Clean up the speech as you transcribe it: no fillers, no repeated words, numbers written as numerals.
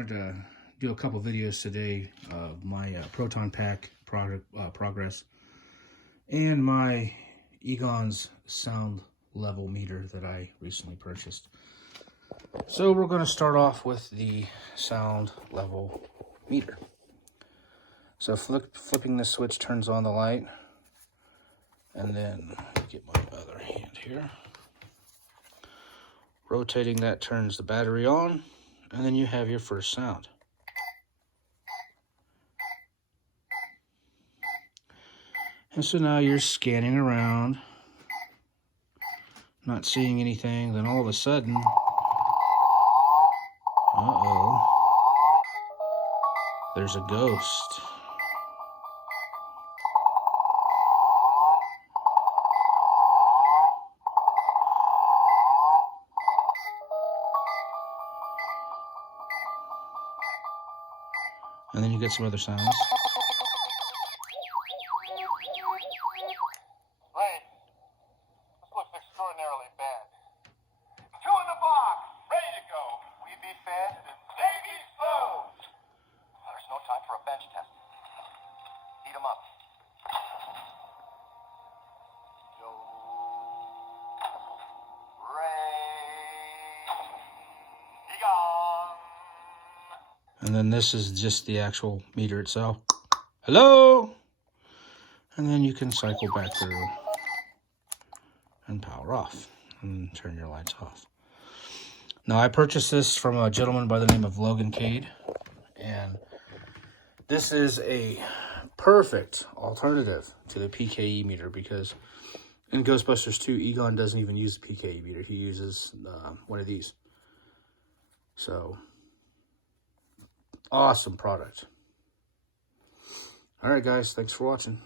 wanted to do a couple videos today of my proton pack progress and my Egon's sound level meter that I recently purchased. So we're going to start off with the sound level meter. So flipping the switch turns on the light, and then get my other hand here. Rotating that turns the battery on, and then you have your first sound. And so now you're scanning around, not seeing anything, then all of a sudden, there's a ghost. And then you get some other sounds. Right. This looks extraordinarily bad. Two in the box, ready to go. We be fed and they be slow. There's no time for a bench test. Heat 'em up. Do, re, Egon. And then this is just the actual meter itself. Hello? And then you can cycle back through and power off and turn your lights off. Now, I purchased this from a gentleman by the name of Logan Cade, and this is a perfect alternative to the PKE meter because in Ghostbusters 2, Egon doesn't even use the PKE meter. He uses one of these. So, awesome product. All right, guys, thanks for watching.